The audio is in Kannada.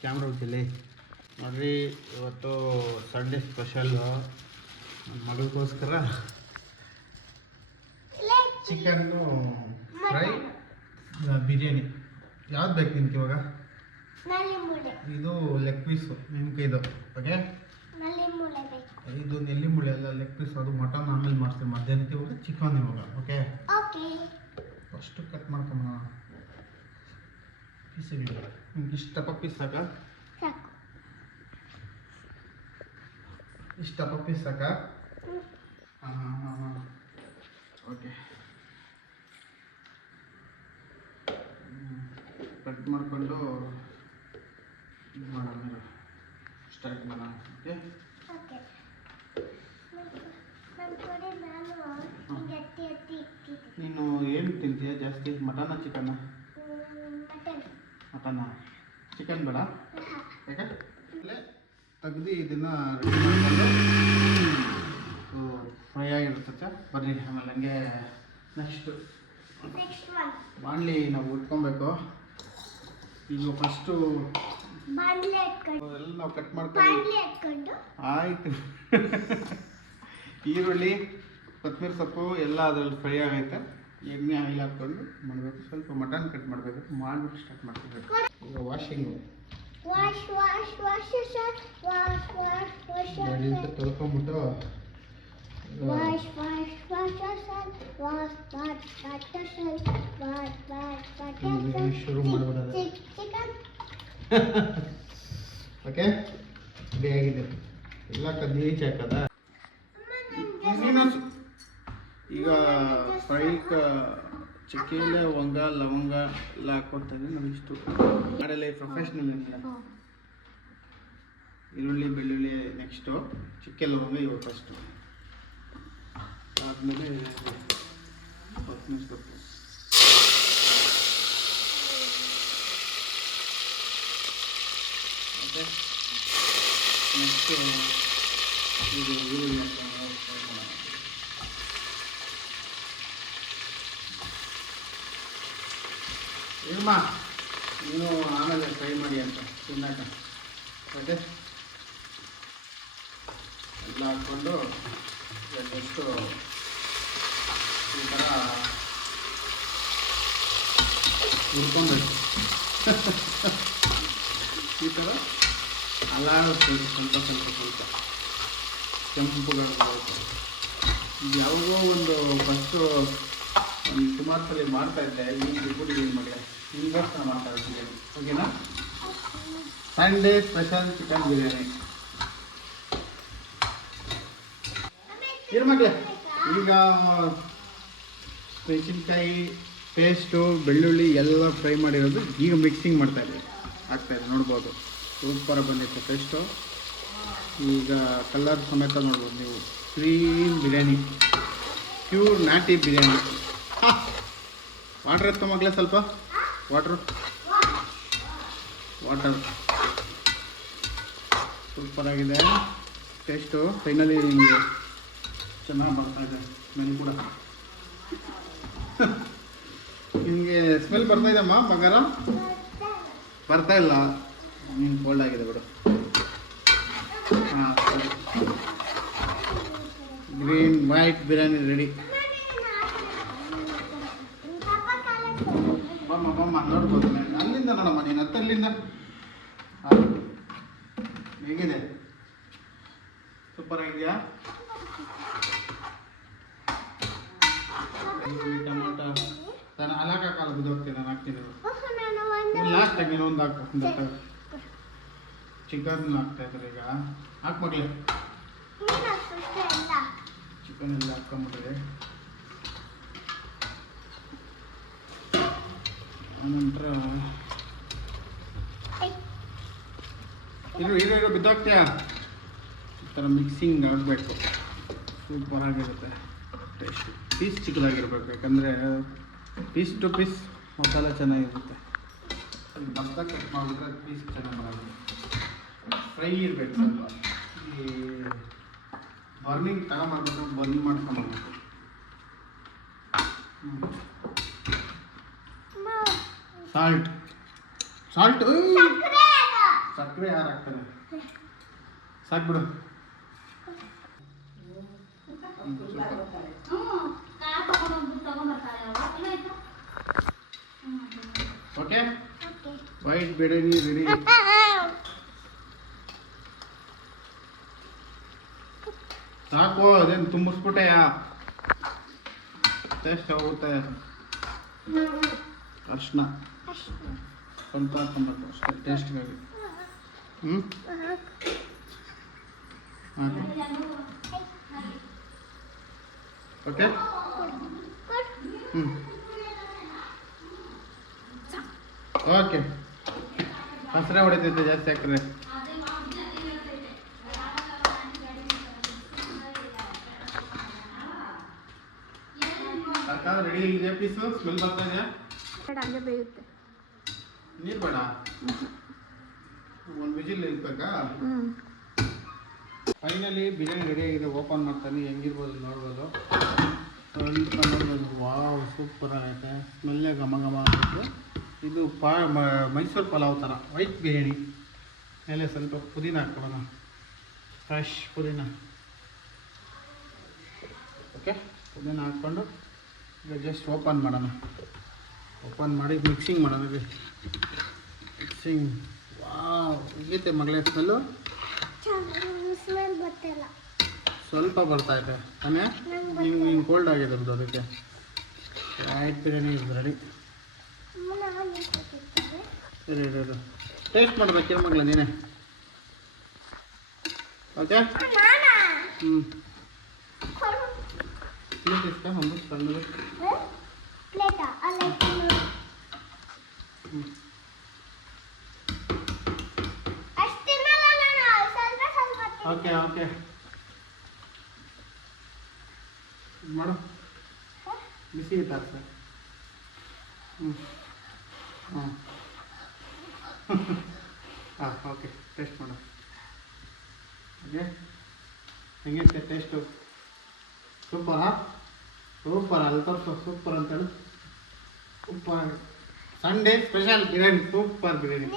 ಕ್ಯಾಮ್ರಾ ಹೋಗ್ತಿಲ್ಲ ನೋಡ್ರಿ. ಇವತ್ತು ಸಂಡೇ ಸ್ಪೆಷಲ್ಲು ನನ್ನ ಮಗಳಿಗೋಸ್ಕರ ಚಿಕನ್ನು ಫ್ರೈ, ಬಿರಿಯಾನಿ. ಯಾವ್ದು ಬೇಕು ನಿಮ್ಗೆ ಇವಾಗ? ಇದು ಲೆಗ್ ಪೀಸು ನಿಮ್ಗೆ ಇದು. ಓಕೆ, ಇದು ನೆಲ್ಲಿ ಮುಳೆ ಎಲ್ಲ ಲೆಗ್ ಪೀಸ್. ಅದು ಮಟನ್ ಆಮೇಲೆ ಮಾಡ್ತೀವಿ ಮಧ್ಯಾಹ್ನಕ್ಕೆ. ಇವಾಗ ಚಿಕನ್ ಇವಾಗ. ಓಕೆ, ಫಸ್ಟು ಕಟ್ ಮಾಡ್ಕೊಂಬ ಪೀಸಿಗೆ. ನಿಮ್ಗೆ ಇಷ್ಟಪ್ಪ ಪೀಸ್ ಸಾಕಾ? ಇಷ್ಟಪ್ಪ ಪೀಸ್ ಸಾಕಾ? ಹಾಂ. ಓಕೆ, ಕಟ್ ಮಾಡಿಕೊಂಡು ಮಾಡೋಣ, ಸ್ಟಾರ್ಟ್ ಮಾಡೋಣ. ಓಕೆ, ನೀನು ಏನು ತಿಂತೀಯ ಜಾಸ್ತಿ? ಮಟನಾ ಚಿಕನ್ನ? ಮಟನಾ? ಚಿಕನ್ ಬೇಡ ಯಾಕೆ? ತೆಗ್ದು ಇದನ್ನು ರೆಡಿ ಮಾಡಿಕೊಂಡು ಫ್ರೈ ಆಗಿರ್ತದೆ. ಬರ್ರಿ ಆಮೇಲೆ ಹಂಗೆ ನೆಕ್ಸ್ಟು ಬಾಣಲಿ ನಾವು ಇಟ್ಕೊಬೇಕು. ಈಗ ಫಸ್ಟು ಎಲ್ಲ ನಾವು ಕಟ್ ಮಾಡ್ಕೊಂಡು ಆಯಿತು. ಈರುಳ್ಳಿ, ಕೊತ್ತಂಬರಿ ಸೊಪ್ಪು ಎಲ್ಲ ಅದ್ರಲ್ಲಿ ಫ್ರೈ ಆಗೈತೆ. ಎಣ್ಣೆ ಆಯಿಲ್ ಹಾಕ್ಕೊಂಡು ಮಾಡಬೇಕು. ಸ್ವಲ್ಪ ಮಟನ್ ಕಟ್ ಮಾಡಬೇಕು. ಮಾಡಿಬಿಟ್ಟು ಸ್ಟಾರ್ಟ್ ಮಾಡ್ಕೋಬೇಕು. ಈಗ ವಾಷಿಂಗು ತೊಳ್ಕೊಂಬಿಟ್ಟು ಶುರು ಮಾಡ್ಬಿಡೋದು. ಓಕೆ, ರೆಡಿ ಆಗಿದೆ. ಎಲ್ಲ ಕದ್ದು ಈಚೆ ಹಾಕದ. ಈಗ ಫ್ರೈಕ ಚಕ್ಕೆ, ಲವಂಗ ಎಲ್ಲ ಹಾಕ್ಕೊಡ್ತಾಯಿದ್ದೀನಿ. ನಾನು ಇಷ್ಟು ಮಾಡಲ್ಲ, ಪ್ರೊಫೆಷ್ನಲ್ ಏನಿಲ್ಲ. ಈರುಳ್ಳಿ, ಬೆಳ್ಳುಳ್ಳಿ ನೆಕ್ಸ್ಟು, ಚಕ್ಕೆ ಲವಂಗ ಇವಾಗ ಫಸ್ಟು. ಆದಮೇಲೆ ಕೊತ್ತಂಬರಿ ಸೊಪ್ಪು. ಮತ್ತು ನೆಕ್ಸ್ಟು ಇದು ಈರುಳ್ಳಿ ಫ್ರೈ ಮಾಡೋಣ. ಇರ್ಮ ನೀನು ಆಮೇಲೆ ಫ್ರೈ ಮಾಡಿ ಅಂತ ತಿನ್ನಾಕ. ಓಕೆ, ಎಲ್ಲ ಹಾಕ್ಕೊಂಡು ಜಸ್ಟ್ ಈ ಥರ ಹುರ್ಕೊಬೇಕು. ಈ ಥರ ಅಲ್ಲಾಡಿಸ್ಬೇಕು ಸ್ವಲ್ಪ ಕೆಂಪುಗಾಗಬೇಕು. ಇದು ಯಾವಾಗೋ ಒಂದು ಫಸ್ಟು ಒಂದು ಸುಮಾರು ಸಲ ಮಾಡ್ತಾಯಿದ್ದೆ. ಈಗ ಬಿಟ್ಬಿಟ್ಟು ಏನು ಮಾಡಿ ನಿಮಗೋಸ್ಕರ ಮಾಡ್ತಾ ಇರ್ತೀನಿ. ಓಕೆನಾ? Sunday special chicken biryani. ಏನು ಮಕ್ಕಳೇ, ಈಗ ಮೆಣಸಿನ್ಕಾಯಿ ಪೇಸ್ಟು, ಬೆಳ್ಳುಳ್ಳಿ ಎಲ್ಲ ಫ್ರೈ ಮಾಡಿರೋದು ಈಗ ಮಿಕ್ಸಿಂಗ್ ಮಾಡ್ತಾಯಿದ್ವಿ. ಆಗ್ತಾಯಿದೆ ನೋಡ್ಬೋದು. ಸೂಪರಾಗಿ ಬಂದಿತ್ತು ಪೇಸ್ಟು. ಈಗ ಕಲರ್ ಸಮೇತ ನೋಡ್ಬೋದು ನೀವು. ಕ್ರೀಮ್ ಬಿರಿಯಾನಿ, ಪ್ಯೂರ್ ನಾಟಿ ಬಿರಿಯಾನಿ. ವಾಟ್ರ್ ಎತ್ತ ಮಕ್ಕಳೇ, ಸ್ವಲ್ಪ ವಾಟರ್ ಸೂಪರಾಗಿದೆ ಟೇಸ್ಟು. ಫೈನಲಿ ನಿಮಗೆ ಚೆನ್ನಾಗಿ ಬರ್ತಾಯಿದೆ. ಸ್ಮೆಲ್ ಕೂಡ ನಿಮಗೆ ಸ್ಮೆಲ್ ಬರ್ತಾಯಿದೆಮ್ಮ ಬಂಗಾರ? ಬರ್ತಾಯಿಲ್ಲ, ನೀನು ಕೋಲ್ಡ್ ಆಗಿದೆ ಬಿಡು. ಹಾಂ, ಗ್ರೀನ್ ವೈಟ್ ಬಿರಿಯಾನಿ ರೆಡಿ. ಬಮ್ಮ ನೋಡ್ಬೋದು. ಅಲ್ಲಿಂದ ನೋಡಮ್ಮ, ನೀನು ಹತ್ತಲ್ಲಿಂದ. ಹಾಂ, ಹೇಗಿದೆ? ಸೂಪರ್ ಆಗಿದೆಯಾ? ಟೊಮೊಟೊ ನಾನು ಹಾಕಲ್ಲ, ಬಿದ್ದೋಗ್ತೀನಿ. ನಾನು ಹಾಕ್ತೀನಿ. ಲಾಸ್ಟಾಗಿ ನೀನು ಒಂದು ಹಾಕು. ಚಿಕನ್ ಹಾಕ್ತಾಯಿದ್ದಾರೆ ಈಗ. ಹಾಕಿ ಮಕ್ಕಳೇ, ಚಿಕನ್ ಎಲ್ಲ ಹಾಕ್ಕೊಂಬಿಟ್ಟಿದೆ. ಆನಂತರ ಇರೋ ಬಿದ್ದೋಗ್ತೀಯಾ? ಈ ಥರ ಮಿಕ್ಸಿಂಗ್ ಆಗಬೇಕು. ಸೂಪರಾಗಿರುತ್ತೆ ಟೇಸ್ಟ್. ಪೀಸ್ ಚಿಕ್ಕದಾಗಿರ್ಬೇಕು, ಯಾಕಂದರೆ ಪೀಸ್ ಟು ಪೀಸ್ ಮಸಾಲ ಚೆನ್ನಾಗಿರುತ್ತೆ. ಅಲ್ಲಿ ಮಸಾಲ ಕಟ್ ಮಾಡಿಬಿಟ್ರೆ ಪೀಸ್ ಚೆನ್ನಾಗಿ ಬರೋದು. ಫ್ರೈ ಇರಬೇಕು ಸ್ವಲ್ಪ. ಈ ಬರ್ನಿಂಗ್ ತಗೊಂಬರ್ಬೇಕು, ಬರ್ನ್ ಮಾಡ್ಕೊಂಬರ್ಬೇಕು. ಸಾಲ್ಟ್ ಸಕ್ಕರೆ ಯಾರು ಹಾಕ್ತಾರೆ ಸಾಕ್ಬಿಡು ಓಕೆ ವೈಟ್ ಬಿರಿಯಾನಿ ರೆಡಿ ಸಾಕು ಅದೇನು ತುಂಬಿಸ್ಬಿಟ್ಟೆಯ ಟೇಸ್ಟ್ ಹೋಗುತ್ತೆ ಅರ್ಶಿನ ಸ್ವಲ್ಪ ಹಾಕ್ಕೊಬೇಕು ಅಷ್ಟೇ ಟೇಸ್ಟ್ಗಾಗಿ ಹ್ಞೂ ಓಕೆ ಹ್ಞೂ ಓಕೆ ಹಸಿರೆ ಹೊಡಿತೈತೆ ಜಾಸ್ತಿ ಹಾಕಿದ್ರೆ ರೆಡಿ ಇದೆ ಪೀಸು ಸ್ಮೆಲ್ ಬರ್ತಾ ಇದೆಯಾ ಹಂಗೆ ಬೇಯುತ್ತೆ ನೀರು ಬೇಡ ಒಂದು ವಿಜಿಲ್ ಇರ್ಬೇಕಾ ಫೈನಲಿ ಬಿರಿಯಾನಿ ರೆಡಿ ಆಗಿದೆ ಓಪನ್ ಮಾಡ್ತಾನೆ ಹೆಂಗಿರ್ಬೋದು ನೋಡ್ಬೋದು ನೋಡ್ಬೋದು ವಾವ್ ಸೂಪರ್ ಆಗೈತೆ ಸ್ಮೆಲ್ಲೇ ಘಮ ಘಮ ಆಗುತ್ತೆ ಇದು ಮೈಸೂರು ಪಲಾವ್ ಥರ ವೈಟ್ ಬಿರಿಯಾನಿ ಮೇಲೆ ಸ್ವಲ್ಪ ಪುದೀನ ಹಾಕ್ಕೊಳ್ಳೋಣ ಫ್ರೆಶ್ ಪುದೀನ ಓಕೆ ಪುದೀನ ಹಾಕ್ಕೊಂಡು ಈಗ ಜಸ್ಟ್ ಓಪನ್ ಮಾಡೋಣ ಓಪನ್ ಮಾಡಿ ಮಿಕ್ಸಿಂಗ್ ಮಾಡೋಣ ಮಿಕ್ಸಿಂಗ್ ವಾವ್ ಇಲ್ಲಿತ್ತೆ ಮಗಳೇ ಸ್ಮೆಲ್ಲು ಸ್ವಲ್ಪ ಬರ್ತಾ ಇದೆ ತಾನೇ ನಿಮ್ಗೆ ಕೋಲ್ಡ್ ಆಗಿದೆ ಅದಕ್ಕೆ ವೈಟ್ ಬಿರಿಯಾನಿ ರೆಡಿ ಸರಿ ಇದು ಟೇಸ್ಟ್ ಮಾಡ್ಬೇಕಿರ ಮಗಳ ನೀನೆ ಓಕೆ ಹ್ಞೂ ಪ್ಲೇಟ್ ಇಷ್ಟ ಒಂದು ಸಣ್ಣದು ಓಕೆ ಓಕೆ ಮಾಡು ಬಿಸಿ ಇತ್ತು ಸರ್ ಹ್ಞೂ ಹಾಂ ಹಾಂ ಓಕೆ ಟೇಸ್ಟ್ ಮಾಡು ಓಕೆ ಹೆಂಗಿರುತ್ತೆ ಟೇಸ್ಟು ಸೂಪರಾ ಸೂಪರ್ ಅಲ್ಲಿ ತೋರಿಸು ಸೂಪರ್ ಅಂತೇಳಿ super Sunday special biryani super biryani